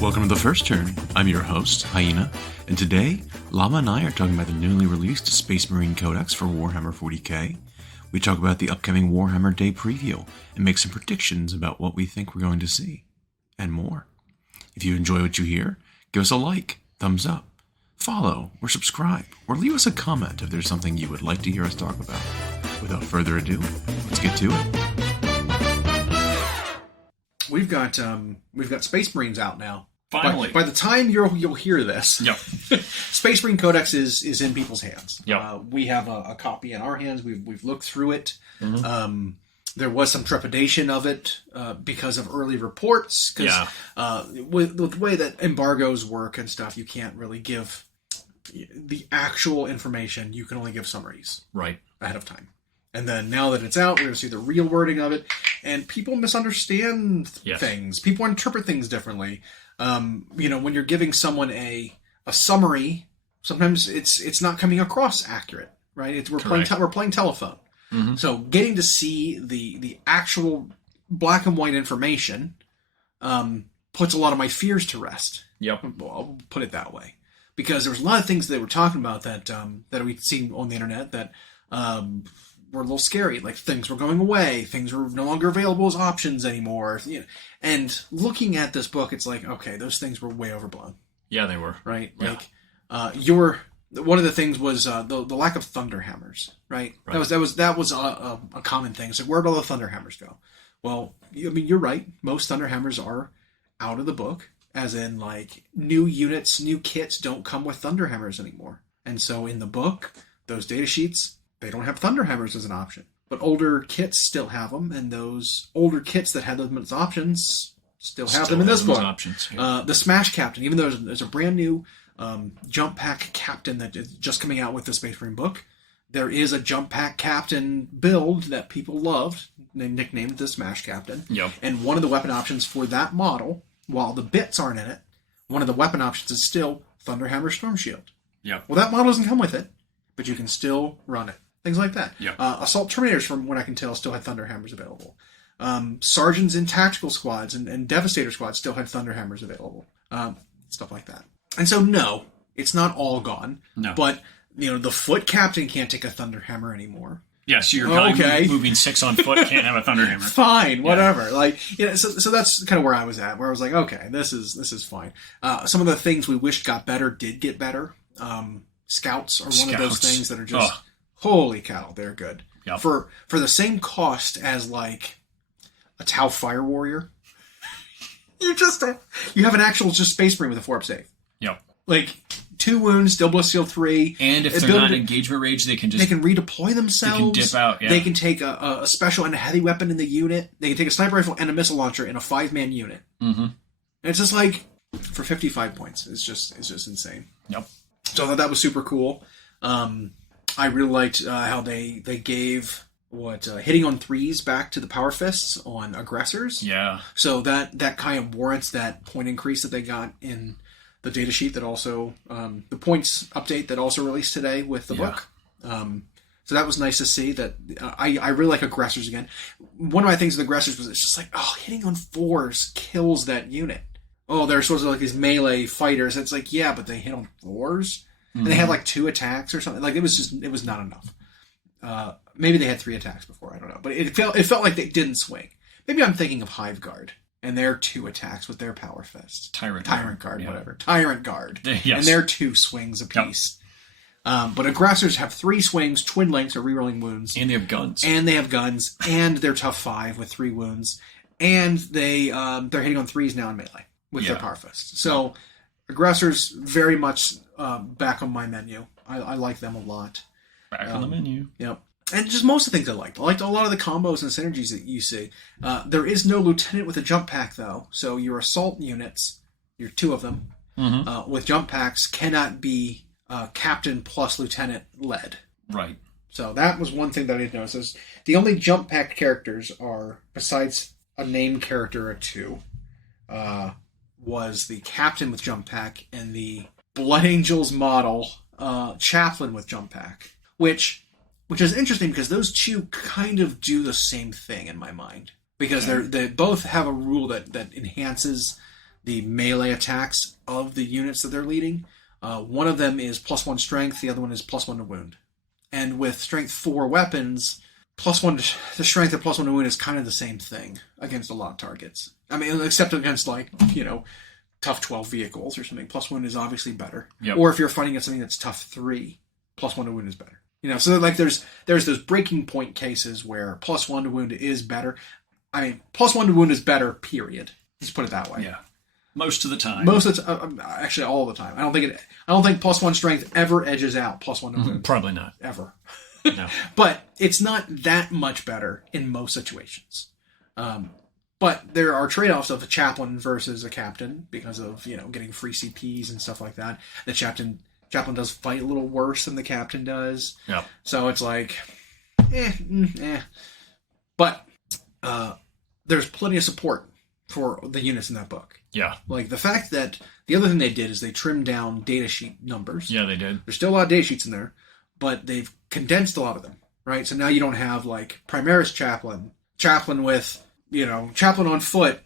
Welcome to the First Turn. I'm your host, Hyena, and today, Llama and I are talking about the newly released Space Marine Codex for Warhammer 40k. We talk about the upcoming Warhammer Day preview, and make some predictions about what we think we're going to see, and more. If you enjoy what you hear, give us a like, thumbs up, follow, or subscribe, or leave us a comment if there's something you would like to hear us talk about. Without further ado, let's get to it. We've got Space Marines out now. Finally. By the time you'll hear this, yep. Space Marine Codex is in people's hands. Yep. We have a copy in our hands. We've looked through it. Mm-hmm. There was some trepidation of it because of early reports. Because with the way that embargoes work and stuff, you can't really give the actual information. You can only give summaries ahead of time. And then now that it's out, we're going to see the real wording of it. And people misunderstand things. People interpret things differently. When you're giving someone a summary, sometimes it's not coming across accurate, right? We're playing telephone. Mm-hmm. So getting to see the actual black and white information puts a lot of my fears to rest. Yep. I'll put it that way. Because there was a lot of things they were talking about that we'd seen on the internet that were a little scary. Like things were going away, things were no longer available as options anymore. And looking at this book, it's like, okay, those things were way overblown. Yeah, they were. Right? Yeah. Like, one of the things was the lack of thunder hammers, right? That was a common thing. So where'd all the thunder hammers go? Well, you're right. Most thunder hammers are out of the book, as in like new units, new kits don't come with thunder hammers anymore. And so in the book, those data sheets, they don't have thunder hammers as an option. But older kits still have them, and those older kits that had them as options still have them in this book. The Smash Captain, even though there's a brand new jump pack captain that is just coming out with the Space Marine book, there is a jump pack captain build that people loved. They nicknamed the Smash Captain. Yep. And one of the weapon options for that model, while the bits aren't in it, one of the weapon options is still Thunderhammer Storm Shield. Yep. Well, that model doesn't come with it, but you can still run it. Things like that. Yep. Assault Terminators, from what I can tell, still had Thunderhammers available. Sergeants in tactical squads and Devastator squads still had Thunderhammers available. Stuff like that. And so, no, it's not all gone. No. But, the foot captain can't take a Thunderhammer anymore. Yes, your guy moving 6 on foot can't have a Thunderhammer. Fine, whatever. Yeah. So that's kind of where I was at, where I was like, okay, this is fine. Some of the things we wished got better did get better. Scouts are one of those things that are just... Holy cow, they're good. Yep. For the same cost as like a Tau Fire Warrior, you have an actual just Space Marine with a 4-up save. Yep. Like 2 wounds, still Bliss Seal 3. And if they're not engagement rage, they can redeploy themselves. They can dip out. Yeah. They can take a special and a heavy weapon in the unit. They can take a sniper rifle and a missile launcher in a 5-man unit. Mm-hmm. And it's just like for 55 points. It's just insane. Yep. So I thought that was super cool. I really liked how they gave hitting on 3s back to the power fists on aggressors. Yeah. So that kind of warrants that point increase that they got in the data sheet that also the points update that also released today with the book. So that was nice to see that. I really like aggressors again. One of my things with aggressors was it's just like, hitting on 4s kills that unit. Oh, they're supposed to be like these melee fighters. It's like, yeah, but they hit on 4s. And they had like 2 attacks or something. Like it was not enough. Maybe they had 3 attacks before. I don't know, but it felt like they didn't swing. Maybe I'm thinking of Hive Guard and their 2 attacks with their power fist. Tyrant Guard, whatever. Tyrant Guard. Yes. And their 2 swings apiece. Yep. But aggressors have 3 swings, twin links or rerolling wounds, and they have guns. And they're tough 5 with 3 wounds, and they're hitting on 3s now in melee with their power fist. So aggressors very much. Back on my menu. I like them a lot. Back on the menu. Yep. And just most of the things I liked. I liked a lot of the combos and synergies that you see. There is no lieutenant with a jump pack, though. So your assault units, your 2 of them, with jump packs cannot be captain plus lieutenant led. Right. So that was one thing that I did notice. The only jump pack characters are, besides a named character or 2, was the captain with jump pack and the Blood Angels model chaplain with jump pack, which is interesting because those 2 kind of do the same thing in my mind, because they both have a rule that enhances the melee attacks of the units that they're leading. One of them is +1 strength, the other one is +1 to wound. And with strength 4 weapons, +1 to strength and +1 to wound is kind of the same thing against a lot of targets. I mean, except against, like, you know, tough 12 vehicles or something. +1 is obviously better. Yep. Or if you're fighting against something that's tough 3, +1 to wound is better. You know, so like there's those breaking point cases where +1 to wound is better. I mean, +1 to wound is better, period. Let's put it that way. Yeah. Most of the time. Most of the time, actually all the time. I don't think +1 strength ever edges out +1 to wound. Probably not. Ever. No. But it's not that much better in most situations. But there are trade-offs of a chaplain versus a captain because of, you know, getting free CPs and stuff like that. The chaplain does fight a little worse than the captain does. Yeah. So it's like, But there's plenty of support for the units in that book. Yeah. Like the fact that the other thing they did is they trimmed down data sheet numbers. Yeah, they did. There's still a lot of data sheets in there, but they've condensed a lot of them, right? So now you don't have like Primaris chaplain with, you know, chaplain on foot,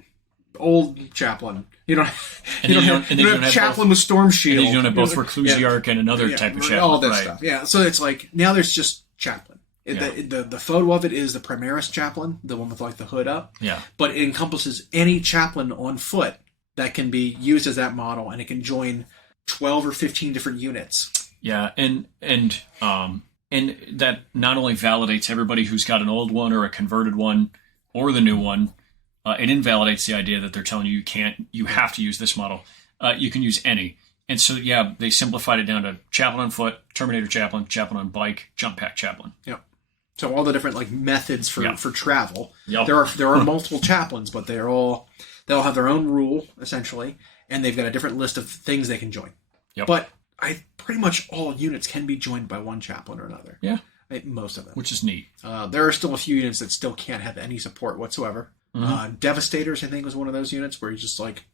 old chaplain. You don't have chaplain with storm shield. And you don't have both Reclusiarch and another type of chaplain. All that stuff. Yeah. So it's like now there's just chaplain. The photo of it is the Primaris chaplain, the one with like the hood up. Yeah. But it encompasses any chaplain on foot that can be used as that model, and it can join 12 or 15 different units. Yeah, and that not only validates everybody who's got an old one or a converted one or the new one, it invalidates the idea that they're telling you have to use this model. You can use any. And so, yeah, they simplified it down to chaplain on foot, Terminator chaplain, chaplain on bike, jump pack chaplain. Yep. So all the different like methods for travel. Yep. There are multiple chaplains, but they'll all have their own rule essentially, and they've got a different list of things they can join. Yep. But pretty much all units can be joined by one chaplain or another. Yeah. Most of them. Which is neat. There are still a few units that still can't have any support whatsoever. Mm-hmm. Devastators, I think, was one of those units where you just like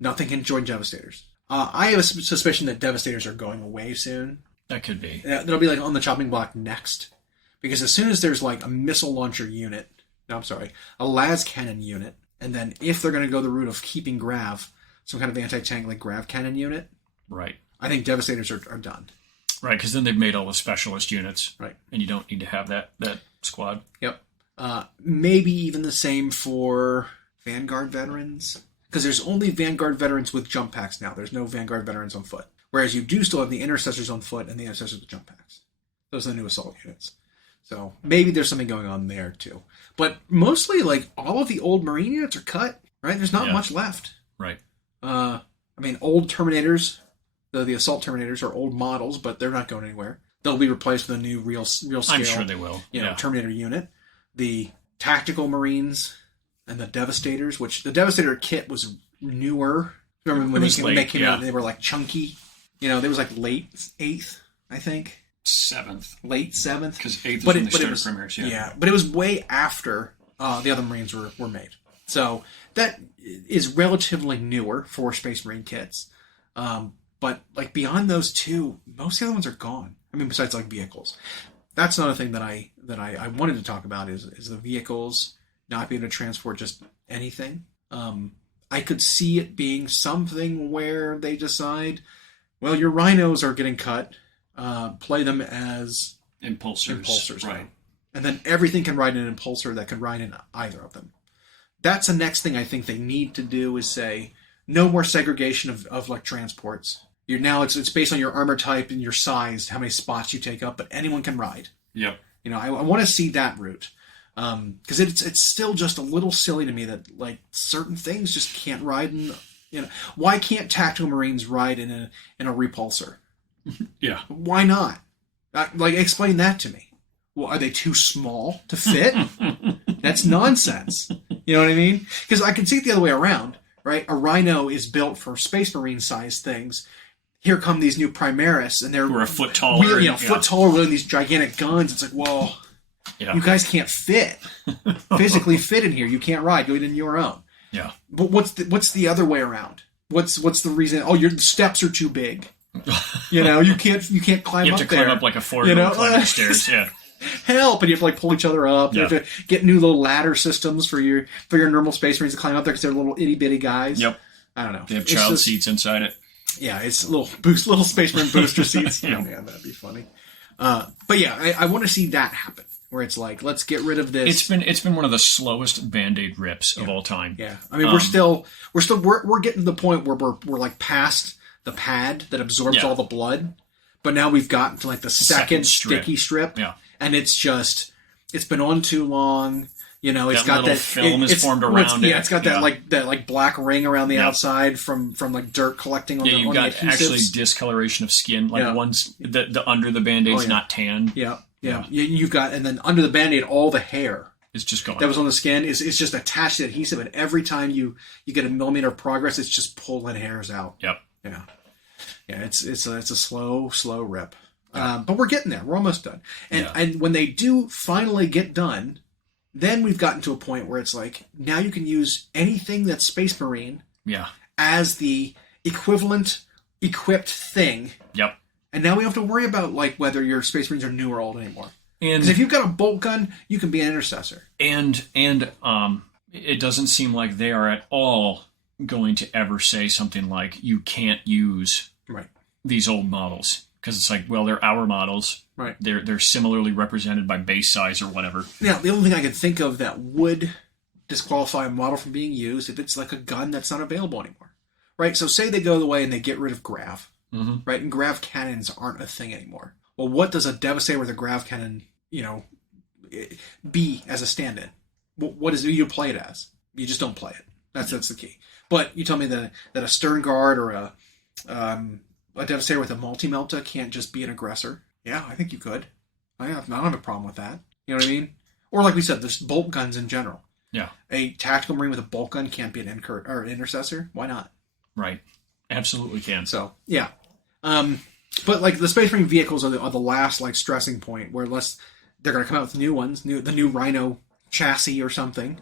nothing can join Devastators. I have a suspicion that Devastators are going away soon. That could be. They'll be like on the chopping block next. Because as soon as there's like a missile launcher unit, a las cannon unit, and then if they're going to go the route of keeping Grav, some kind of anti-tank like Grav cannon unit, right? I think Devastators are done. Right, because then they've made all the specialist units, right? And you don't need to have that squad. Yep. Maybe even the same for Vanguard veterans, because there's only Vanguard veterans with jump packs now. There's no Vanguard veterans on foot, whereas you do still have the Intercessors on foot and the Intercessors with jump packs. Those are the new assault units. So maybe there's something going on there too. But mostly, like, all of the old Marine units are cut, right? There's not much left. Right. I mean, old Terminators, the assault Terminators are old models, but they're not going anywhere. They'll be replaced with a new real scale. I'm sure they will. Terminator unit. The Tactical Marines and the Devastators, which the Devastator kit was newer. Remember when they came out and they were like chunky? You know, they was like late 8th, I think. 7th. Late 7th. Because 8th is when they started Primaris, yeah, but it was way after the other Marines were made. So that is relatively newer for Space Marine kits. But like beyond those two, most of the other ones are gone. I mean, besides like vehicles. That's another thing that I wanted to talk about is the vehicles not being able to transport just anything. I could see it being something where they decide, well, your rhinos are getting cut. Play them as impulsors, right? And then everything can ride an impulsor that can ride in either of them. That's the next thing I think they need to do is say no more segregation of like transports. It's based on your armor type and your size, how many spots you take up, but anyone can ride. Yep. You know, I want to see that route because it's still just a little silly to me that like certain things just can't ride in. You know, why can't Tactical Marines ride in a repulsor? Yeah. Why not? Like, explain that to me. Well, are they too small to fit? That's nonsense. You know what I mean? Because I can see it the other way around, right? A Rhino is built for Space Marine size things. Here come these new Primaris, and they're a foot taller. Foot taller, wielding these gigantic guns. It's like, well, you guys can't physically fit in here. You can't ride. Go in your own. Yeah. But what's the other way around? What's the reason? Oh, your steps are too big. You know, you can't climb up there. You have to climb up like a 4-year-old climbing stairs, yeah. Help! And you have to like pull each other up. You have to get new little ladder systems for your normal Space Marines to climb up there because they're little itty bitty guys. Yep. I don't know. They have child seats inside it. Yeah, it's little Space Marine booster seats. Oh man, that'd be funny. But yeah, I want to see that happen, where it's like, let's get rid of this. It's been one of the slowest Band-Aid rips of all time. Yeah, I mean, we're getting to the point where we're like past the pad that absorbs all the blood, but now we've gotten to like the second sticky strip, and it's been on too long. You know, it's got that film is formed around it. Yeah, it's got that black ring around the outside from like dirt collecting on the you've got actually discoloration of skin, like one's the under the Band-Aid's not tanned. Yeah. You've got, and then under the Band-Aid, all the hair is just gone. That was on the skin is just attached to adhesive, and every time you get a millimeter of progress, it's just pulling hairs out. Yep. Yeah. It's a slow rip, but we're getting there. We're almost done, and when they do finally get done. Then we've gotten to a point where it's like, now you can use anything that's Space Marine as the equivalent equipped thing. Yep. And now we don't have to worry about like whether your Space Marines are new or old anymore. Because if you've got a bolt gun, you can be an intercessor. And it doesn't seem like they are at all going to ever say something like, you can't use these old models. Because it's like, well, they're our models. Right. They're similarly represented by base size or whatever. Now, the only thing I can think of that would disqualify a model from being used if it's like a gun that's not available anymore. Right? So say they go the way and they get rid of grav. Mm-hmm. Right? And grav cannons aren't a thing anymore. Well, what does a Devastator with a grav cannon, be as a stand-in? What is it you play it as? You just don't play it. That's the key. But you tell me that a Stern Guard or a Devastator with a multi-melta can't just be an aggressor. Yeah, I think you could. I don't have a problem with that. You know what I mean? Or like we said, there's bolt guns in general. Yeah. A tactical Marine with a bolt gun can't be an intercessor. Why not? Right. Absolutely can. So, yeah. But like the Space Marine vehicles are the last like stressing point where they're going to come out with new ones, the new Rhino chassis or something.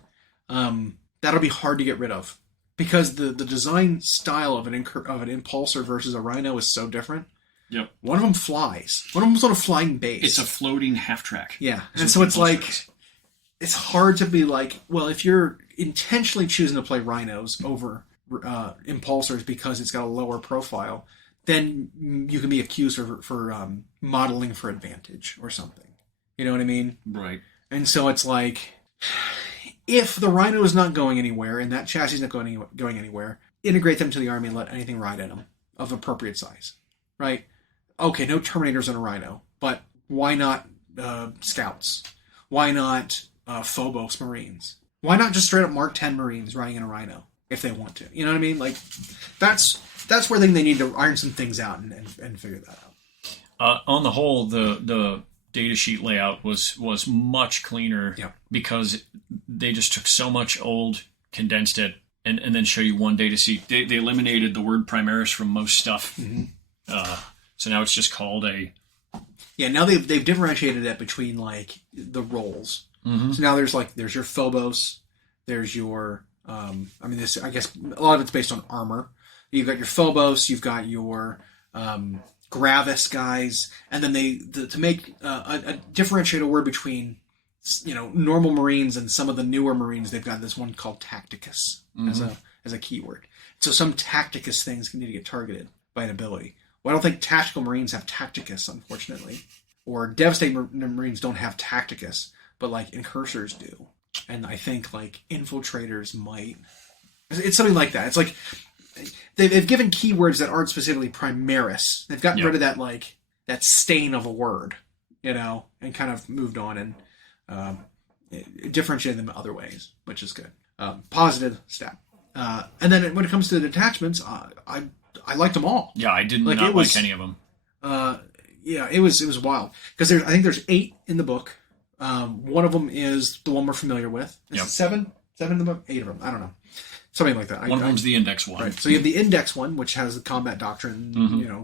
That'll be hard to get rid of. Because the design style of an impulsor versus a Rhino is so different. Yep. One of them flies. One of them's on a flying base. It's a floating half track. Yeah. And so it's like, it's hard to be like, well, if you're intentionally choosing to play Rhinos over impulsors because it's got a lower profile, then you can be accused for modeling for advantage or something. You know what I mean? Right. And so it's like, if the Rhino is not going anywhere and that chassis is not going anywhere, integrate them to the army and let anything ride in them of appropriate size. Right? Okay, no Terminators in a Rhino, but why not Scouts? Why not Phobos Marines? Why not just straight up Mark 10 Marines riding in a Rhino if they want to? You know what I mean? Like, that's where they need to iron some things out and figure that out. On the whole, the data sheet layout was much cleaner because they just took so much old, condensed it, and then show you one data sheet. They eliminated the word Primaris from most stuff. Mm-hmm. So now it's just called a... Yeah, now they've differentiated it between, like, the roles. Mm-hmm. So now there's your Phobos, there's your... I guess a lot of it's based on armor. You've got your Phobos, you've got your Gravis guys, and then to make a differentiated word between, normal Marines and some of the newer Marines, they've got this one called Tacticus as a keyword. So some Tacticus things need to get targeted by an ability. Well, I don't think Tactical Marines have Tacticus, unfortunately. Or Devastating Marines don't have Tacticus, but, like, Incursors do. And I think, like, Infiltrators might. It's something like that. It's like, they've given keywords that aren't specifically Primaris. They've gotten rid of that, like, that stain of a word, and kind of moved on and differentiated them other ways, which is good. Positive step. And then when it comes to the detachments, I liked them all. Yeah, I did not like any of them. It was wild. Because I think there's 8 in the book. One of them is the one we're familiar with. Is it 7? 7 in the book? 8 of them. I don't know. Something like that. One of them's the index one. Right. So you have the index one, which has the combat doctrine,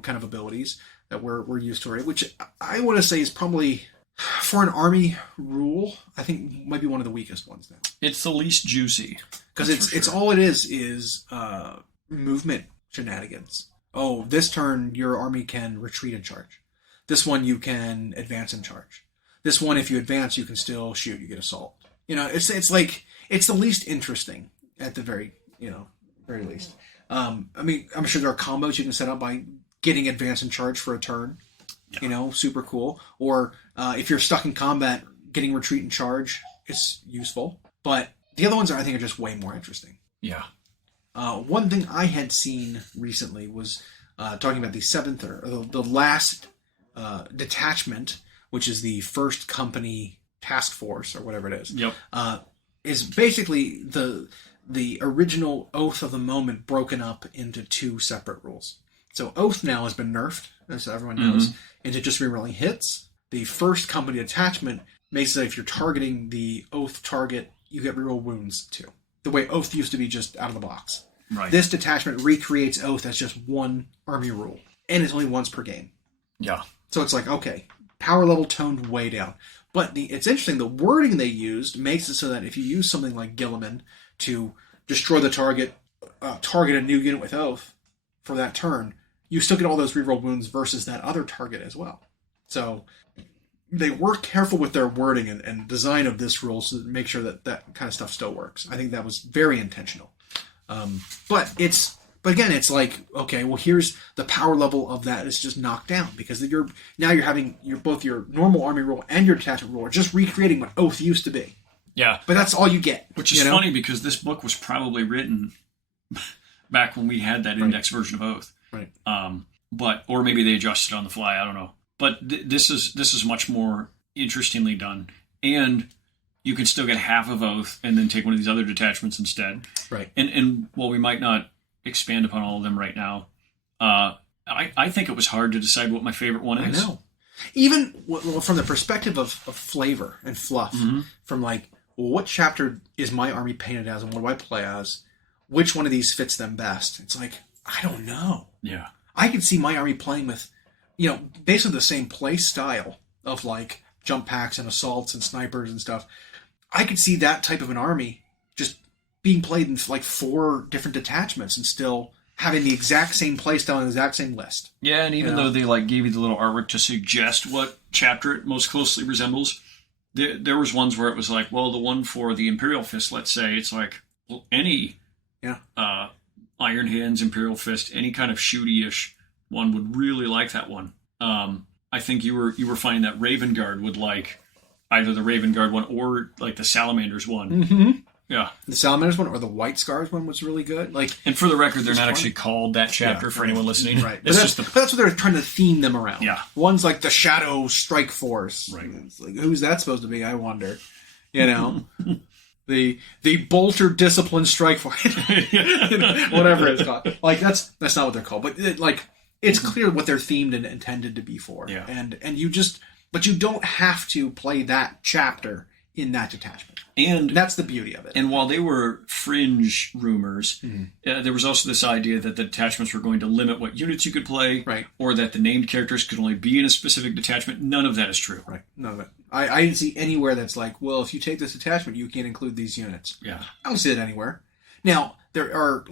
kind of abilities that we're used to already, which I want to say is probably, for an army rule, I think might be one of the weakest ones now. It's the least juicy. Because it's all it is movement shenanigans. Oh, this turn your army can retreat and charge. This one you can advance and charge. This one, if you advance, you can still shoot. You get assault. It's like it's the least interesting at the very very least. I mean, I'm sure there are combos you can set up by getting advance and charge for a turn. Yeah. Super cool. Or if you're stuck in combat, getting retreat and charge is useful. But the other ones I think are just way more interesting. Yeah. One thing I had seen recently was talking about the seventh or the last detachment, which is the first company task force or whatever it is. Yep. Is basically the original Oath of the Moment broken up into two separate rules. So Oath now has been nerfed, as everyone knows, into just rerolling hits. The first company attachment makes it if you're targeting the Oath target, you get reroll wounds too. The way Oath used to be just out of the box. Right. This detachment recreates Oath as just one army rule. And it's only once per game. Yeah. So it's like, okay, power level toned way down. But it's interesting, the wording they used makes it so that if you use something like Gilliman to destroy the target, target a new unit with Oath for that turn, you still get all those reroll wounds versus that other target as well. So they were careful with their wording and design of this rule to make sure that that kind of stuff still works. I think that was very intentional. But again, it's like, okay, well, here's the power level of that is just knocked down because you're having both your normal army rule and your detachment rule are just recreating what Oath used to be. Yeah. But that's all you get. Which is funny because this book was probably written back when we had that index version of Oath. Right. Or maybe they adjusted on the fly. I don't know. But this is much more interestingly done. And you can still get half of Oath and then take one of these other detachments instead. Right. And while we might not expand upon all of them right now, I think it was hard to decide what my favorite one is. I know. Even from the perspective of flavor and fluff, from like, well, what chapter is my army painted as and what do I play as? Which one of these fits them best? It's like, I don't know. Yeah. I could see my army playing with, basically the same play style of like jump packs and assaults and snipers and stuff. I could see that type of an army just being played in like 4 different detachments and still having the exact same play style and the exact same list. Yeah, and even though they like gave you the little artwork to suggest what chapter it most closely resembles, there was ones where it was like, well, the one for the Imperial Fist, let's say, it's like, well, any Iron Hands, Imperial Fist, any kind of shooty-ish one would really like that one. I think you were finding that Raven Guard would like either the Raven Guard one or like the Salamanders one. Mm-hmm. Yeah. The Salamanders one or the White Scars one was really good. And for the record, they're not actually called that chapter for anyone listening. Right. But that's what they're trying to theme them around. Yeah. One's like the Shadow Strike Force. Right. It's like, who's that supposed to be? I wonder. The Bolter Discipline Strike Force. Whatever it's called. Like that's not what they're called. But it's clear what they're themed and intended to be for. Yeah. And but you don't have to play that chapter in that detachment. And that's the beauty of it. And while they were fringe rumors, there was also this idea that the detachments were going to limit what units you could play, right, or that the named characters could only be in a specific detachment. None of that is true. Right. None of it. I didn't see anywhere that's like, well, if you take this detachment, you can't include these units. Yeah. I don't see that anywhere. Now, there are,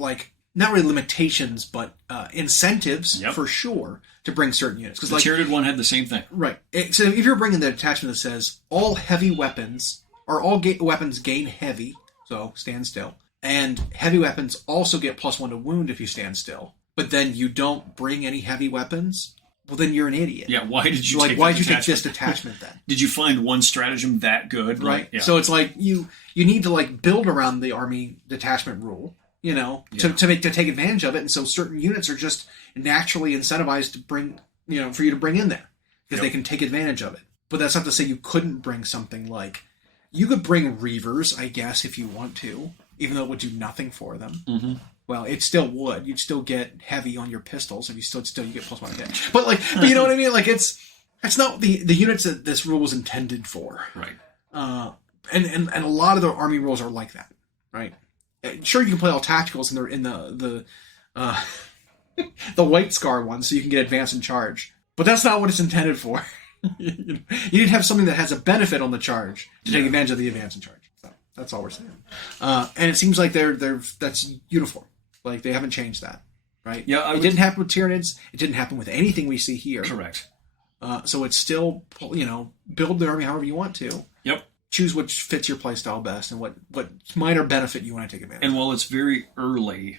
not really limitations, but incentives, for sure, to bring certain units. Because the Tyranid one had the same thing. Right. So if you're bringing the detachment that says, all heavy weapons, or all weapons gain heavy, so stand still, and heavy weapons also get +1 to wound if you stand still, but then you don't bring any heavy weapons, well, then you're an idiot. Yeah, why did you why did you take this detachment then? Did you find one stratagem that good? Right. So it's like you need to build around the army detachment rule, to take advantage of it, and so certain units are just naturally incentivized to bring, for you to bring in there because they can take advantage of it. But that's not to say you couldn't bring something like, you could bring Reavers, I guess, if you want to, even though it would do nothing for them. Mm-hmm. Well, it still would. You'd still get heavy on your pistols if you still you get +1 hit. But you know what I mean? It's not the units that this rule was intended for. Right. And a lot of the army rules are like that. Right. Sure, you can play all tacticals in the White Scar one, so you can get advance and charge. But that's not what it's intended for. You need to have something that has a benefit on the charge to take advantage of the advance and charge. So that's all we're saying. And it seems like that's uniform. They haven't changed that, right? Yeah, it didn't happen with Tyranids. It didn't happen with anything we see here. Correct. So it's still, build the army however you want to. Yep. Choose which fits your playstyle best and what minor benefit you want to take advantage of. And while it's very early,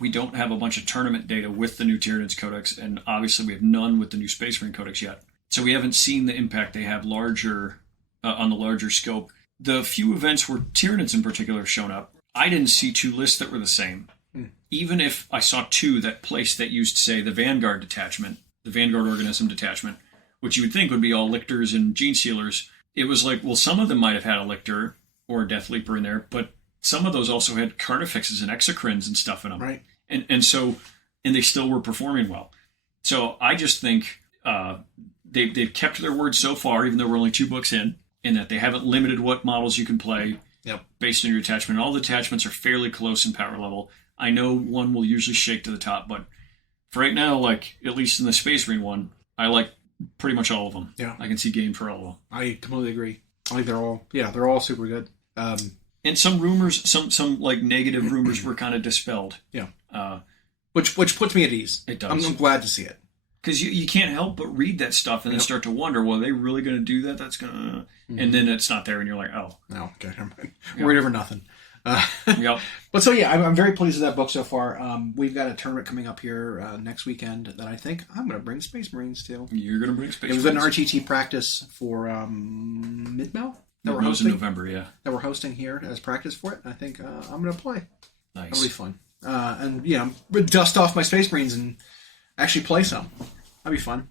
we don't have a bunch of tournament data with the new Tyranids Codex, and obviously we have none with the new Space Marine Codex yet. So we haven't seen the impact they have larger on the larger scope. The few events where Tyranids in particular have shown up, I didn't see 2 lists that were the same. Even if I saw 2 that used, say, the Vanguard detachment, the Vanguard organism detachment, which you would think would be all lictors and gene sealers, it was like, well, some of them might have had a lictor or a Death Leaper in there, but some of those also had carnifexes and exocrines and stuff in them. Right. And they still were performing well. So I just think they've kept their word so far, even though we're only 2 books in that they haven't limited what models you can play based on your attachment. All the attachments are fairly close in power level. I know one will usually shake to the top, but for right now, like, at least in the Space Marine one, I like pretty much all of them. Yeah. I can see game for all of them. I completely agree. I think they're all super good. And some rumors, some like negative rumors were kind of dispelled. Yeah. Which puts me at ease. It does. I'm glad to see it. Because you can't help but read that stuff and then start to wonder, well, are they really going to do that? That's going to... And then it's not there and you're like, oh. No, okay, never mind. Worried over nothing. Yep. But so, yeah, I'm very pleased with that book so far. We've got a tournament coming up here next weekend that I think I'm going to bring Space Marines to. You're going to bring Space Marines. It was an RTT practice for Mid-Mel. That we're hosting in November, yeah. That we're hosting here as practice for it. I think I'm going to play. Nice. It'll be fun. And, you know, dust off my Space Marines and actually play some. That'd be fun.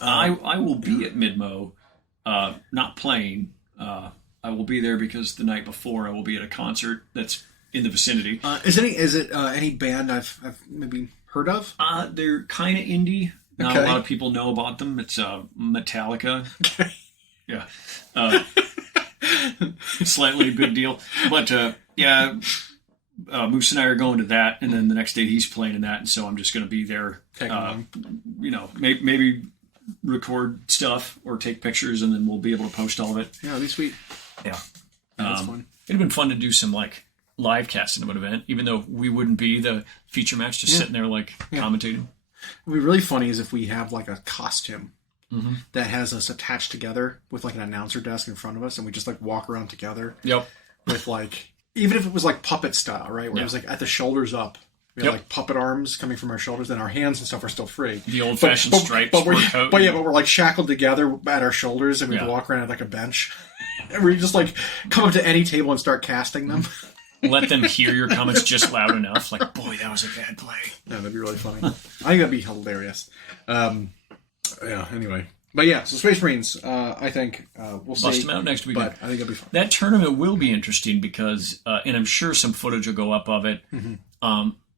I will be at Midmo, not playing. I will be there because the night before I will be at a concert that's in the vicinity. Is it any band I've maybe heard of? They're kind of indie. Not a lot of people know about them. It's Metallica. Okay. Yeah. Slightly a big deal. But yeah, Moose and I are going to that, and then the next day he's playing in that, and so I'm just going to be there. You know, maybe record stuff or take pictures, and then we'll be able to post all of it. Yeah, that'd be sweet. Yeah. That's fun. It'd have been fun to do some like live casting of an event, even though we wouldn't be the feature match, just sitting there like commentating. What'd be really funny is if we have like a costume that has us attached together with like an announcer desk in front of us, and we just like walk around together. Yep. With like, even if it was like puppet style, right? Where it was like at the shoulders up. We have like puppet arms coming from our shoulders, and our hands and stuff are still free. The old-fashioned striped sport coat. But we're like shackled together at our shoulders, and we walk around at like a bench. And we just like come up to any table and start casting them. Let them hear your comments just loud enough. Like, boy, that was a bad play. Yeah, that'd be really funny. I think that'd be hilarious. Yeah, anyway. But yeah, so Space Marines, I think we'll see. Bust them out next weekend. But I think it'll be fun. That tournament will be interesting because, and I'm sure some footage will go up of it.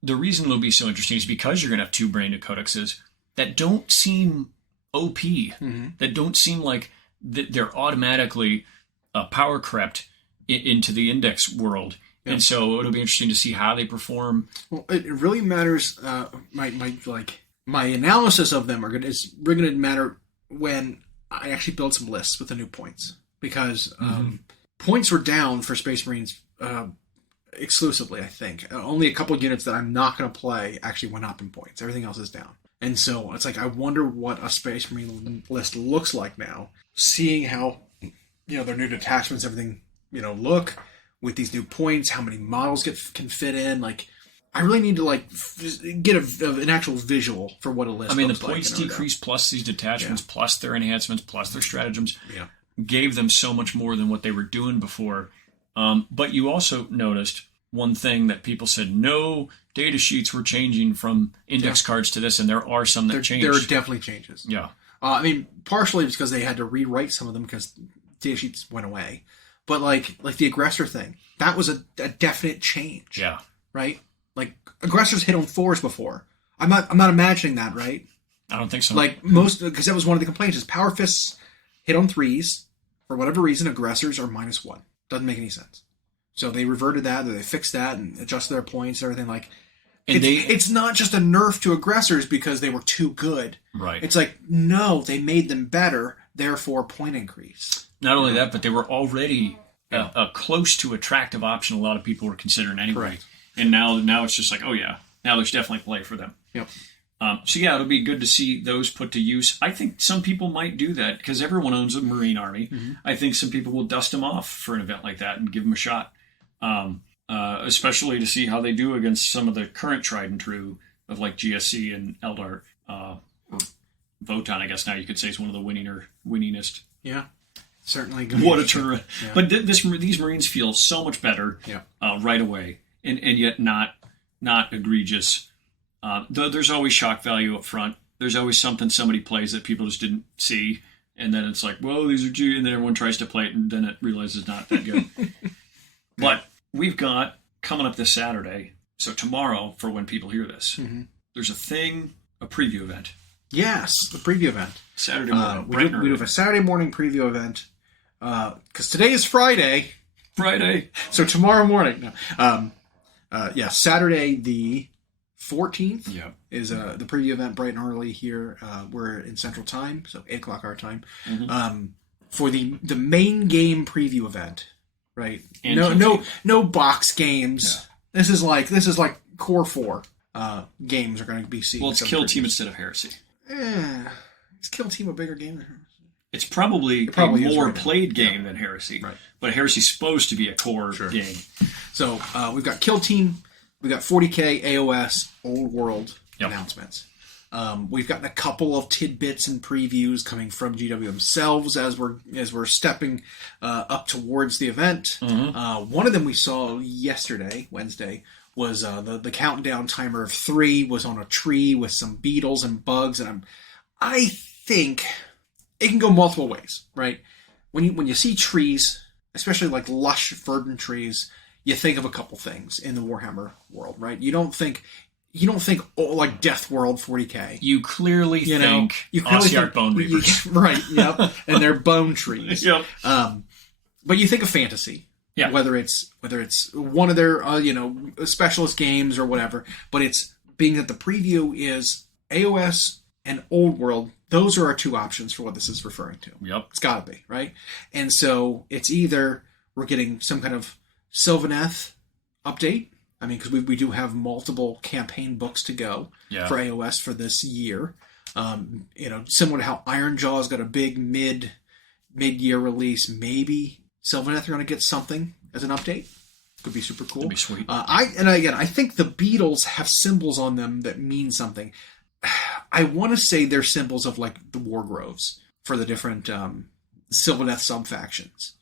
The reason it'll be so interesting is because you're going to have 2 brand new codexes that don't seem OP, that don't seem like they're automatically power crept into the index world. And so it'll be interesting to see how they perform. Well, it really matters. My analysis of them is going to matter when I actually build some lists with the new points, because points were down for Space Marines exclusively. I think only a couple units that I'm not going to play actually went up in points. Everything else is down, and so it's like I wonder what a Space Marine list looks like now, seeing how their new detachments, everything look. With these new points, how many models can fit in? Like, I really need to get an actual visual for what a list. I mean, the looks points like, decrease plus these detachments plus their enhancements plus their stratagems gave them so much more than what they were doing before. But you also noticed one thing that people said: no data sheets were changing from index cards to this, and there are some that changed. There are definitely changes. Yeah, I mean, partially it's because they had to rewrite some of them because data sheets went away. But like the aggressor thing, that was a definite change. Yeah. Right? Like aggressors hit on 4s before. I'm not imagining that, right? I don't think so. Like because that was one of the complaints is power fists hit on 3s. For whatever reason, aggressors are -1. Doesn't make any sense. So they reverted that, or they fixed that and adjusted their points and everything. Like, it's not just a nerf to aggressors because they were too good. Right. It's like, no, they made them better, therefore point increase. Not only that, but they were already a close to attractive option a lot of people were considering anyway. Right. And now it's just like, oh yeah, now there's definitely play for them. Yep. So yeah, it'll be good to see those put to use. I think some people might do that because everyone owns a Marine army. I think some people will dust them off for an event like that and give them a shot. especially to see how they do against some of the current tried and true of like GSC and Eldar. Or Votan, I guess now you could say, is one of the winningest. Yeah, certainly. What a turnaround! Yeah. But these Marines feel so much better right away, and yet not egregious. There's always shock value up front. There's always something somebody plays that people just didn't see, and then it's like, whoa, these are G, and then everyone tries to play it, and then it realizes not that good. But we've got coming up this Saturday, so tomorrow for when people hear this, there's a preview event. Yes, the preview event. Saturday morning. We do have a Saturday morning preview event because today is Friday. So tomorrow morning. Saturday the 14th is the preview event bright and early here. We're in Central Time, so 8 o'clock our time. For the main game preview event, right? And no box games. Yeah. This is like core 4 games are going to be seen. Well, it's Kill Team instead of Heresy. Is Kill Team a bigger game than Heresy? It's probably a more played game than Heresy. Right. But Heresy's supposed to be a core game. So we've got Kill Team, we've got 40K, AOS, Old World announcements. We've gotten a couple of tidbits and previews coming from GW themselves as we're stepping up towards the event. One of them we saw yesterday, Wednesday, was the countdown timer of 3 was on a tree with some beetles and bugs, and I think it can go multiple ways, right? When you see trees, especially like lush verdant trees, you think of a couple things in the Warhammer world, right? You don't think like Death World 40K. You clearly think Ossiarch Bone Reapers. Right, yep. And they're bone trees. Yep. But you think of fantasy. Yeah. Whether it's one of their specialist games or whatever, but it's being that the preview is AOS and Old World. Those are our 2 options for what this is referring to. Yep. It's got to be, right? And so it's either we're getting some kind of Sylvaneth update. I mean, because we do have multiple campaign books to go for AOS for this year. Similar to how Ironjaw's got a big mid-year release. Maybe Sylvaneth are going to get something as an update. Could be super cool. Could be sweet. I think the beetles have symbols on them that mean something. I want to say they're symbols of like the war groves for the different Sylvaneth sub-factions.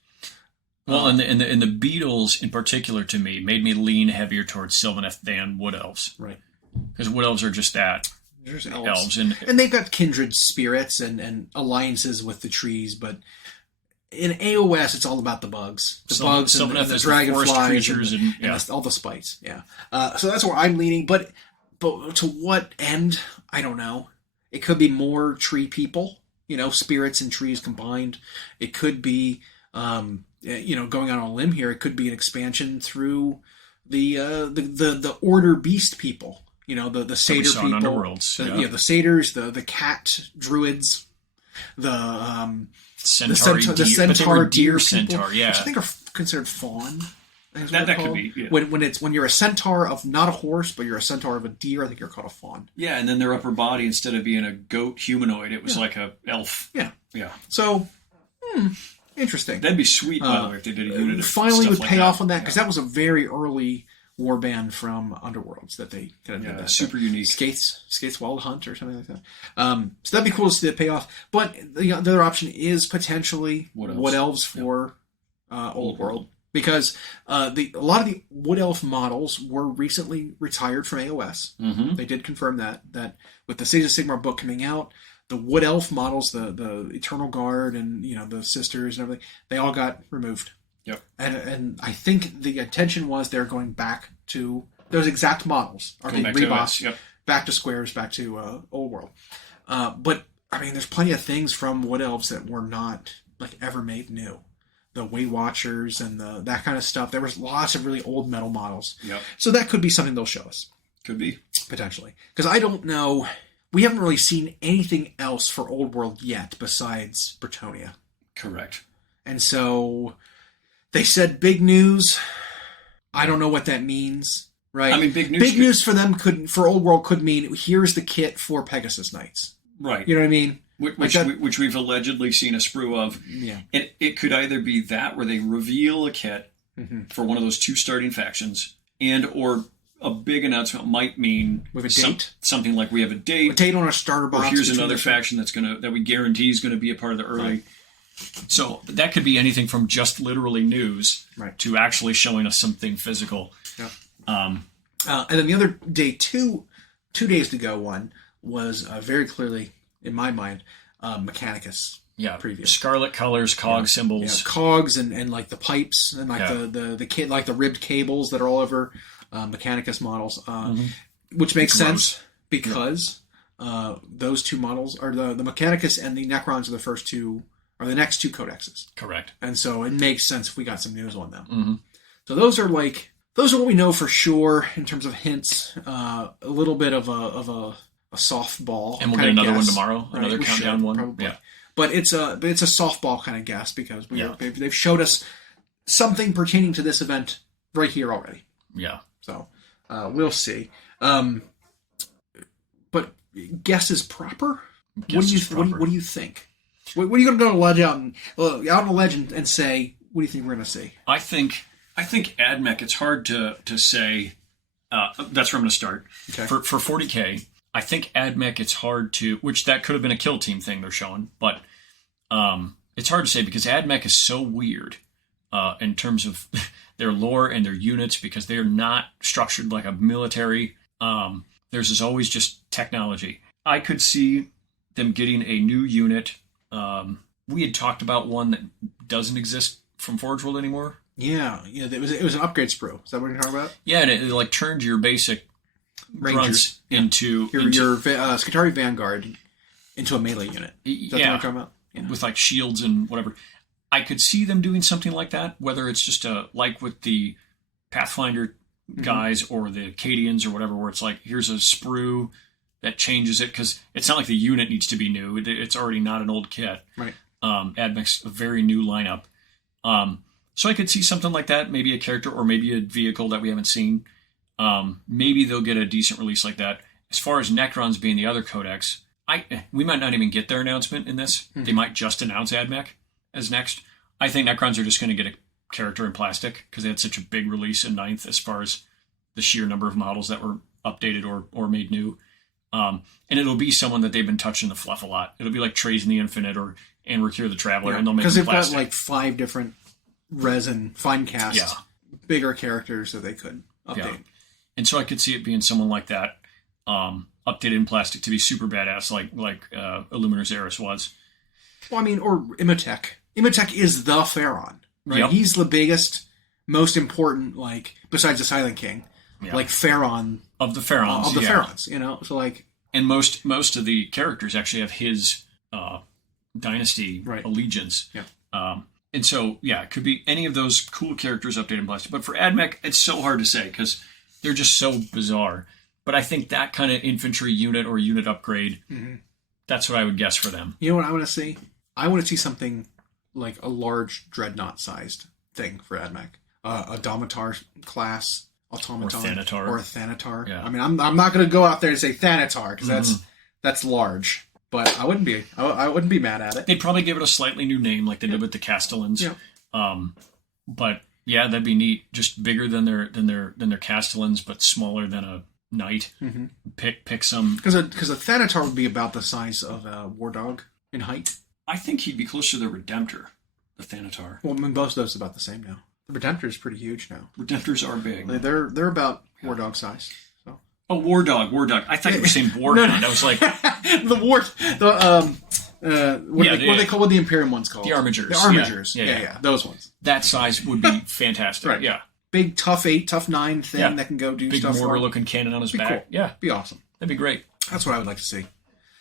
Well, and the beetles in particular to me made me lean heavier towards Sylvaneth than Wood Elves. Right. Because Wood Elves are just that. There's elves. And they've got kindred spirits and alliances with the trees, but in AOS, it's all about the bugs. The bugs and the dragonflies and all the spites. Yeah. So that's where I'm leaning. But to what end? I don't know. It could be more tree people, spirits and trees combined. It could be, going out on a limb here, it could be an expansion through the Order Beast people. The Satyr people. Underworlds. The Satyrs, the cat druids, the centaur deer centaur, people, which I think are considered fawn. That could be. Yeah. When you're a centaur of not a horse, but you're a centaur of a deer, I think you're called a fawn. Yeah, and then their upper body, instead of being a goat humanoid, it was like a elf. Yeah. Yeah. So, interesting. That'd be sweet, by the way, if they did a unit of finally would like pay off on that, because that was a very early warband from Underworlds that they kind of did that. Super unique. Skates Wild Hunt or something like that. So that'd be cool to see that pay off. But the other option is potentially Wood Elves for Old World. Because a lot of the Wood Elf models were recently retired from AOS. Mm-hmm. They did confirm that with the Sage of Sigmar book coming out, the Wood Elf models, the Eternal Guard and the Sisters and everything, they all got removed. Yep. And I think the intention was they're going back to those exact models are being rebossed back to squares, back to Old World. But I mean, there's plenty of things from Wood Elves that were not like ever made new. The Way Watchers and that kind of stuff. There was lots of really old metal models. Yep. So that could be something they'll show us. Could be. Potentially. Because I don't know. We haven't really seen anything else for Old World yet besides Bretonnia. Correct. And so they said big news. I don't know what that means. Right? I mean, big news. Big news for them for Old World could mean here's the kit for Pegasus Knights. Right. You know what I mean? Which we've allegedly seen a sprue of. Yeah. It could either be that where they reveal a kit for one of those 2 starting factions, and or a big announcement might mean with a date, something like we have a date on a starter box, or here's another faction that we guarantee is going to be a part of the early. Right. So that could be anything from just literally news to actually showing us something physical. Yeah. And then the other day, two days to go, one was very clearly in my mind Mechanicus. Yeah, preview. Scarlet colors, cog symbols, cogs, and like the pipes and like the ribbed cables that are all over Mechanicus models, which makes sense because those 2 models are the Mechanicus and the Necrons are the next 2 codexes. Correct. And so it makes sense if we got some news on them. So those are what we know for sure in terms of hints. A little bit of a softball, and we'll get another one tomorrow, another countdown one. Probably. Yeah. But it's a softball kind of guess because they've showed us something pertaining to this event right here already. Yeah. So we'll see. But guess is proper. What do you think? What are you going to go to ledge out on the ledge and say? What do you think we're going to see? I think AdMech. It's hard to say. That's where I'm going to start. Okay. For 40K. I think AdMech, it's hard to, which that could have been a kill team thing they're showing, but it's hard to say because AdMech is so weird in terms of their lore and their units because they're not structured like a military. Theirs is always just technology. I could see them getting a new unit. We had talked about one that doesn't exist from Forge World anymore. Yeah, it was an upgrade sprue. Is that what you're talking about? Yeah, and it like turned your basic Rangers into your Skitarii Vanguard into a melee unit. Is that what you're talking about? Yeah. With like shields and whatever. I could see them doing something like that, whether it's just like with the Pathfinder guys or the Cadians or whatever, where it's like, here's a sprue that changes it, because it's not like the unit needs to be new. It's already not an old kit. Right. AdMech's a very new lineup. So I could see something like that, maybe a character or maybe a vehicle that we haven't seen. Maybe they'll get a decent release like that. As far as Necrons being the other codex, we might not even get their announcement in this. They might just announce AdMech as next. I think Necrons are just going to get a character in plastic because they had such a big release in 9th as far as the sheer number of models that were updated or made new. And it'll be someone that they've been touching the fluff a lot. It'll be like Trays in the Infinite or Anricure the Traveler, and they'll make them plastic. Because they've got like 5 different resin, fine cast, bigger characters that they could update. Yeah. And so I could see it being someone like that, updated in plastic to be super badass, like Illuminar's Eris was. Well, I mean, or Imhotech. Imhotech is the Pharaon, right? Yep. He's the biggest, most important, like, besides the Silent King, like Pharaon. Of the Pharaons. Of the Pharaons, so like... And most of the characters actually have his dynasty allegiance. Yeah. And so, it could be any of those cool characters updated in plastic. But for AdMech, it's so hard to say, because they're just so bizarre. But I think that kind of infantry unit or unit upgrade, that's what I would guess for them. You know what I want to see? I want to see something like a large dreadnought-sized thing for AdMech. A Domitar class automaton. Or a Thanatar. Yeah. I mean, I'm not going to go out there and say Thanatar, because that's large. But I wouldn't be mad at it. They'd probably give it a slightly new name, like they did with the Castellans. Yeah. But yeah, that'd be neat. Just bigger than their Castellans, but smaller than a knight. Pick some, because a Thanatar would be about the size of a War Dog in height. I think he'd be closer to the Redemptor, the Thanatar. Well, I mean, most of those are about the same now. The Redemptor is pretty huge now. Redemptors are big. They're about War Dog size. So. Oh, War Dog. I thought you were saying Warhound. No. I was like what do they call what the Imperium ones called? The Armigers. The Armigers. Yeah, those ones. That size would be fantastic. Right. Yeah. Big tough 8, tough 9 thing that can go do big stuff. Big mortar-looking cannon on his back. Cool. Yeah, be awesome. That'd be great. That's what I would like to see.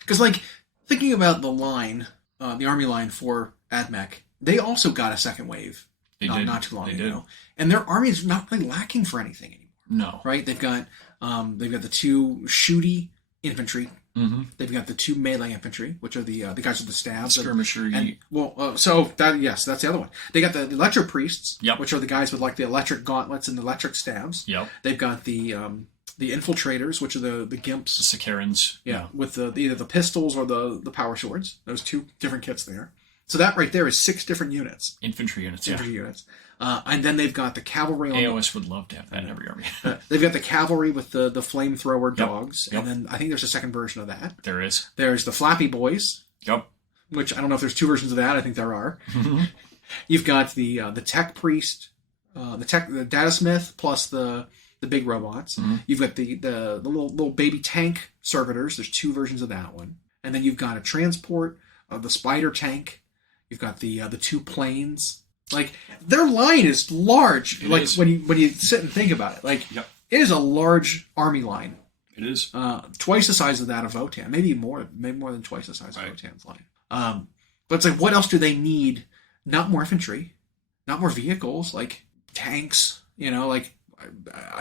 Because, like, thinking about the line, the army line for AdMech, they also got a second wave not too long ago, and their army is not really lacking for anything anymore. No, right? They've got the 2 shooty infantry. They've got the 2 melee infantry, which are the guys with the stabs. Skirmisher. That's the other one. They got the electro priests, which are the guys with like the electric gauntlets and the electric stabs. Yep. They've got the infiltrators, which are the gimps. The Sicarans. Yeah, with either the pistols or the power swords. Those 2 different kits there. So that right there is 6 different units. Infantry units. And then they've got the cavalry on AOS would love to have that in every army. they've got the cavalry with the flamethrower dogs. Yep. And then I think there's a second version of that. There is. There's the Flappy Boys. Yep. Which I don't know if there's 2 versions of that. I think there are. You've got the tech priest, the data smith, plus the big robots. You've got the little baby tank servitors. There's 2 versions of that one. And then you've got a transport, the spider tank. You've got the 2 planes. Like, their line is large. When you sit and think about it, like, it is a large army line. It is twice the size of that of Votan, maybe more than twice the size of Votan's line. But it's like, what else do they need? Not more infantry, not more vehicles, like tanks. Like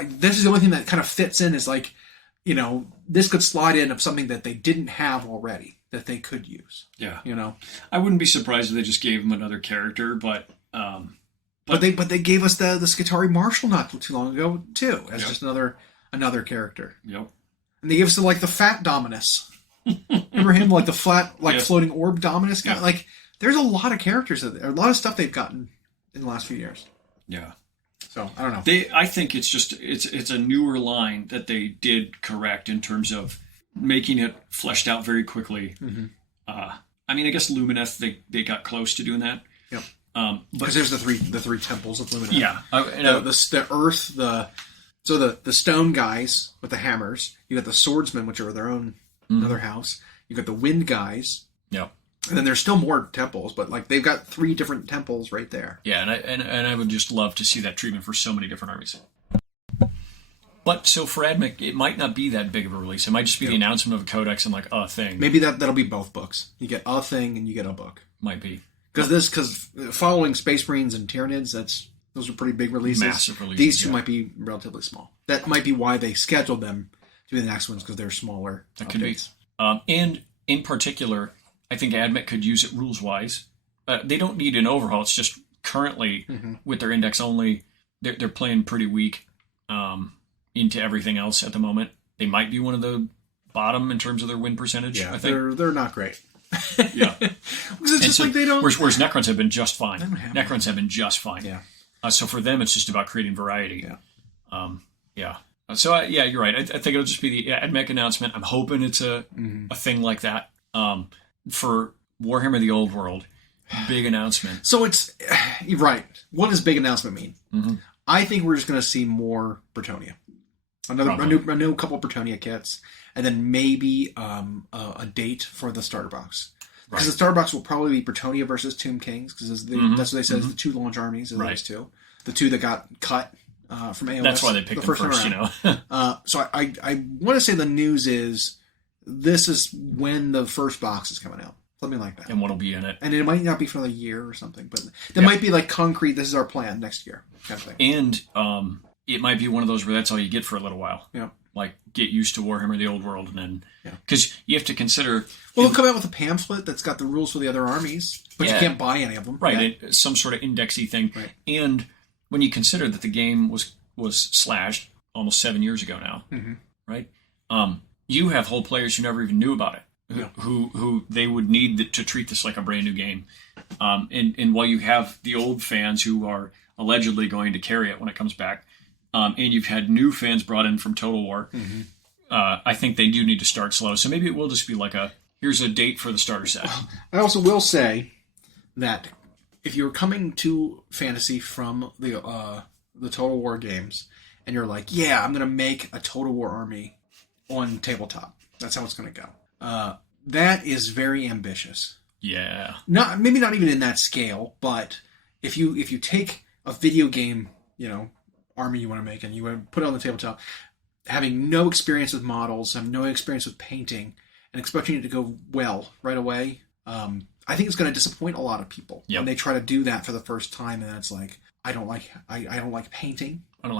this is the only thing that kind of fits in. Is like, this could slide in of something that they didn't have already that they could use. Yeah. I wouldn't be surprised if they just gave him another character, but they gave us the Skitarii Marshal not too long ago too, as just another character. Yep. And they gave us the Fat Dominus. Remember him, like the flat, floating orb Dominus guy? Yeah. Like, there's a lot of characters, a lot of stuff they've gotten in the last few years. Yeah. So, I don't know. I think it's a newer line that they did correct in terms of making it fleshed out very quickly. I guess Lumineth, they got close to doing that. Yep. Because there's the three temples of Lumineth. Yeah. The earth, the stone guys with the hammers. You got the swordsmen, which are their own another house. You got the wind guys. Yeah. And then there's still more temples, but they've got 3 different temples right there. Yeah, and I would just love to see that treatment for so many different armies. But so for AdMech, it might not be that big of a release. It might just be the announcement of a codex and a thing. Maybe that'll be both books. You get a thing and you get a book. Might be. Because following Space Marines and Tyranids, those are pretty big releases. Massive releases. These 2 might be relatively small. That might be why they scheduled them to be the next ones, because they're smaller. That could be. And in particular, I think AdMech could use it rules-wise. They don't need an overhaul. It's just currently, with their index only, they're playing pretty weak into everything else at the moment. They might be one of the bottom in terms of their win percentage, I think. They're not great. Yeah. Because it's just like they don't... Whereas Necrons have been just fine. Necrons have been just fine. Yeah. So for them, it's just about creating variety. Yeah. So, you're right. I think it'll just be the AdMech announcement. I'm hoping it's a thing like that. For Warhammer the Old World, big announcement. So you're right. What does big announcement mean? I think we're just going to see more Bretonnia. A new couple of Bretonnia kits, and then maybe a date for the starter box. Because the starter box will probably be Bretonnia versus Tomb Kings, because that's what they said is the 2 launch armies of those 2. The 2 that got cut from AOS. That's why they picked them first, So I want to say the news is this is when the first box is coming out. Something like that. And what'll be in it. And it might not be for another year or something, but there might be concrete, this is our plan next year kind of thing. And it might be one of those where that's all you get for a little while. Yeah. Get used to Warhammer the Old World, and then... Because you have to consider... Well, they'll come out with a pamphlet that's got the rules for the other armies, but you can't buy any of them. Right, some sort of indexy thing. Right. And when you consider that the game was slashed almost 7 years ago now, right? You have whole players who never even knew about it, who they would need to treat this like a brand new game. And while you have the old fans who are allegedly going to carry it when it comes back, and you've had new fans brought in from Total War, I think they do need to start slow. So maybe it will just be here's a date for the starter set. I also will say that if you're coming to Fantasy from the Total War games, and you're like, I'm going to make a Total War army on tabletop. That's how it's going to go. That is very ambitious. Yeah. Maybe not even in that scale, but if you take a video game, army you want to make and you want to put it on the tabletop, having no experience with models, have no experience with painting, and expecting it to go well right away, I think it's going to disappoint a lot of people when they try to do that for the first time, and it's like, I don't like painting. I don't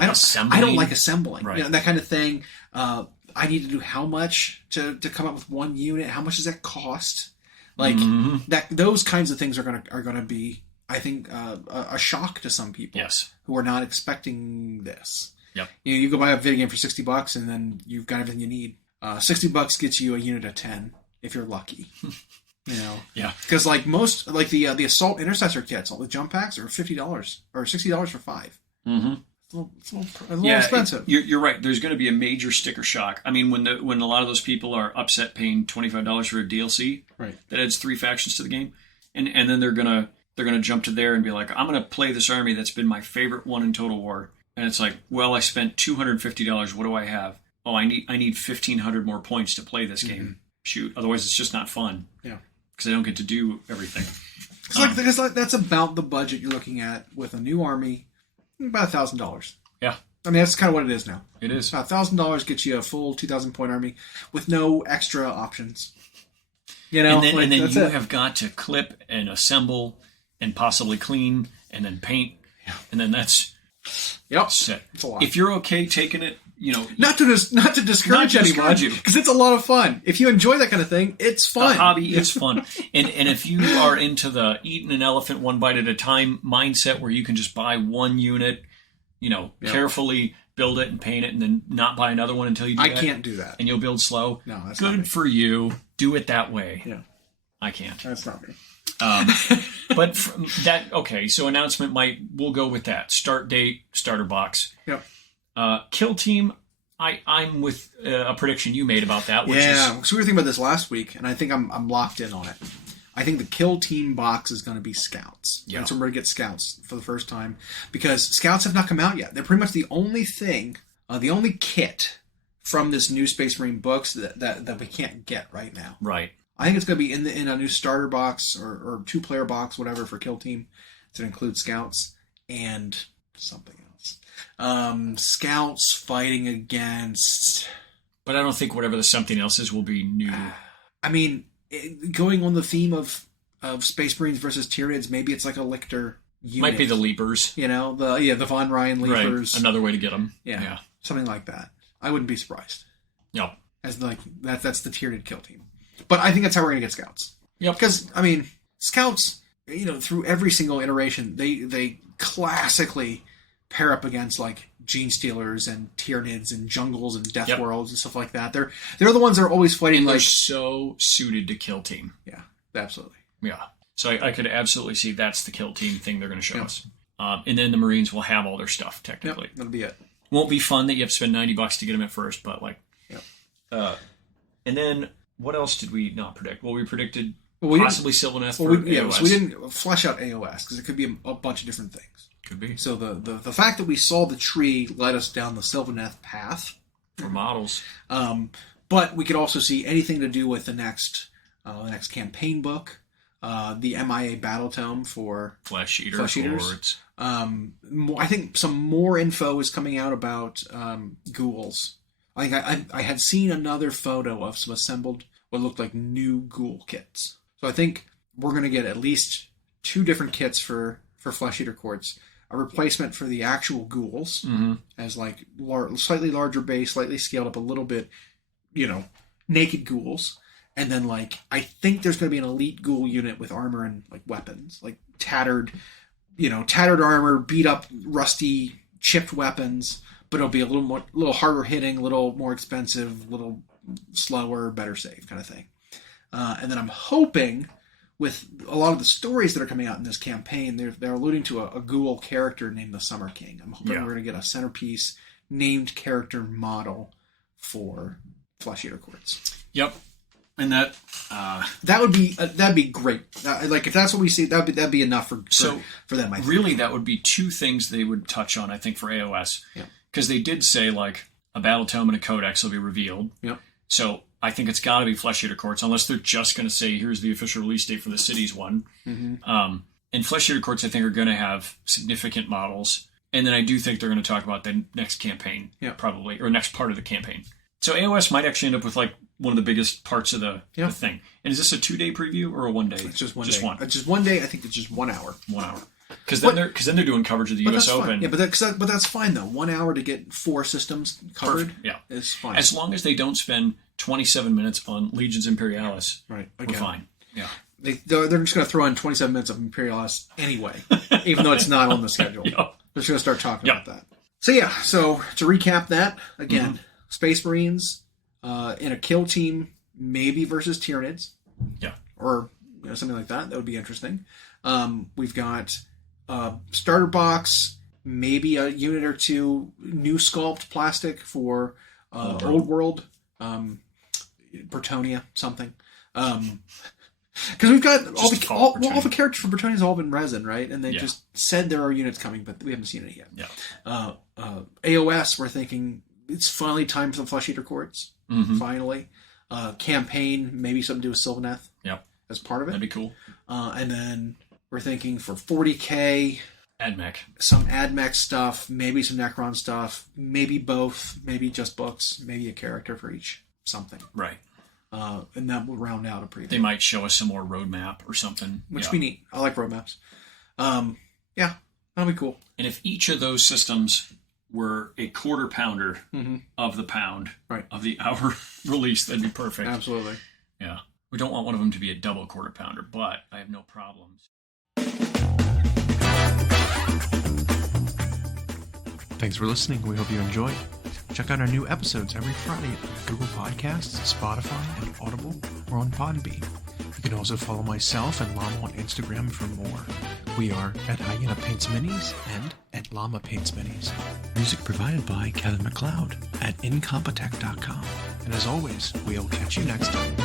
like assembling. Right. That kind of thing. I need to do how much to come up with one unit? How much does that cost? Those kinds of things are gonna be, I think, a shock to some people who are not expecting this. Yep. You go buy a video game for $60 and then you've got everything you need. $60 gets you a unit of 10 if you're lucky. You know, Yeah. because like most, like the assault intercessor kits, all the jump packs are $50 or $60 for 5. Mm-hmm. It's a little expensive. You're right. There's going to be a major sticker shock. I mean, when a lot of those people are upset paying $25 for a DLC, right, that adds 3 factions to the game, and then they're gonna jump to there and be like, I'm gonna play this army that's been my favorite one in Total War, and it's like, well, I spent $250. What do I have? Oh, I need 1,500 more points to play this game. Shoot, otherwise it's just not fun. Yeah. Because I don't get to do everything. Because that's about the budget you're looking at with a new army, about $1,000. Yeah. I mean, that's kind of what it is now. It is. About $1,000 gets you a full 2,000 point army with no extra options. You know, and then you have got to clip and assemble and possibly clean and then paint. Yeah. And then that's set. It's a lot. If you're okay taking it, not to discourage anyone, because it's a lot of fun. If you enjoy that kind of thing, it's fun. The hobby is fun. And if you are into the eating an elephant one bite at a time mindset where you can just buy one unit, carefully build it and paint it and then not buy another one until you do that. I can't do that. And you'll build slow. No, that's good not me. for you. Do it that way. Yeah. I can't. That's not me. But from that, okay, so announcement we'll go with that. Start date, starter box. Yep. Kill team, I'm with a prediction you made about that. So we were thinking about this last week, and I think I'm locked in on it. I think the kill team box is going to be scouts. Yeah. That's when we're going to get scouts for the first time, because scouts have not come out yet. They're pretty much the only thing, the only kit from this new Space Marine books that we can't get right now. Right. I think it's going to be in a new starter box or 2-player box, whatever, for kill team to include scouts and something else. Scouts fighting against. But I don't think whatever the something else is will be new. I mean, going on the theme of Space Marines versus Tyranids, maybe it's like a Lictor unit. Might be the Leapers. The Von Ryan Leapers. Right. Another way to get them. Yeah. Something like that. I wouldn't be surprised. Yep. As like that's the Tyranid kill team. But I think that's how we're going to get scouts. Yep. Because, I mean, scouts, through every single iteration, they classically pair up against, like, Gene Stealers and Tyranids and Jungles and Death Worlds and stuff like that. They're the ones that are always fighting, and they're like... so suited to kill team. Yeah, absolutely. Yeah. So I could absolutely see that's the kill team thing they're going to show us. And then the Marines will have all their stuff, technically. Yep, that'll be it. Won't be fun that you have to spend $90 to get them at first, but, like... Yep. And then... What else did we not predict? Well, we predicted possibly Sylvaneth for AOS. So we didn't flesh out AOS, because it could be a bunch of different things. Could be. So the fact that we saw the tree led us down the Sylvaneth path. For models. But we could also see anything to do with the next campaign book, the MIA Battle Tome for Flesh Eaters. Hordes. I think some more info is coming out about ghouls. I think I had seen another photo of some assembled, what looked like new ghoul kits. So I think we're going to get at least 2 different kits for Flesh Eater Courts. A replacement for the actual ghouls, as like slightly larger base, slightly scaled up a little bit, naked ghouls. And then like, I think there's going to be an elite ghoul unit with armor and like weapons, like tattered armor, beat up, rusty, chipped weapons. But it'll be a little harder hitting, a little more expensive, a little slower, better save kind of thing. And then I'm hoping, with a lot of the stories that are coming out in this campaign, they're alluding to a ghoul character named the Summer King. I'm hoping we're going to get a centerpiece named character model for Flesh Eater Courts. Yep. And that that'd be great. Like if that's what we see, that'd be enough for them. I think. Really, that would be 2 things they would touch on, I think, for AOS. Yeah. Because they did say, like, a Battle Tome and a Codex will be revealed. Yep. So I think it's got to be Flesh Eater Courts, unless they're just going to say, here's the official release date for the cities one. Mm-hmm. And Flesh Eater Courts, I think, are going to have significant models. And then I do think they're going to talk about the next campaign, probably, or next part of the campaign. So AOS might actually end up with, like, one of the biggest parts of the thing. And is this a 2-day preview or a 1 day? It's just one day. It's just 1 day. I think it's just 1 hour. 1 hour. Because then they're doing coverage of the U.S. Open. Fine. Yeah, but that's fine though. 1 hour to get 4 systems covered. Perfect. Yeah, is fine. As long as they don't spend 27 minutes on Legions Imperialis, right? We're fine. Yeah, they're just going to throw in 27 minutes of Imperialis anyway, even though it's not on the schedule. They're just going to start talking about that. So to recap that again, Space Marines in a kill team, maybe versus Tyranids. Yeah. or something like that. That would be interesting. We've got starter box, maybe a unit or two new sculpt plastic for Old World, Bretonia, something. Because we've got all the characters from Bretonia's all been resin, right? And they just said there are units coming, but we haven't seen it yet. Yeah. AOS, we're thinking it's finally time for the Flesh Eater Courts. Mm-hmm. Finally. Campaign, maybe something to do with Sylvaneth. Yep. As part of it. That'd be cool. And then we're thinking for 40k, AdMech. some AdMech stuff, maybe some Necron stuff, maybe both, maybe just books, maybe a character for each something. Right. And that will round out a preview. They might show us some more roadmap or something. Which would be neat. I like roadmaps. Yeah, that'll be cool. And if each of those systems were a quarter pounder Mm-hmm. of the pound Right. of the hour release, that'd be perfect. Absolutely. Yeah. We don't want one of them to be a double quarter pounder, but I have no problems. Thanks for listening. We hope you enjoyed. Check out our new episodes every Friday on Google Podcasts, Spotify, and Audible, or on Podbean. You can also follow myself and Llama on Instagram for more. We are at Hyena Paints Minis and at Llama Paints Minis. Music provided by Kevin MacLeod at incompetech.com. And as always, we'll catch you next time.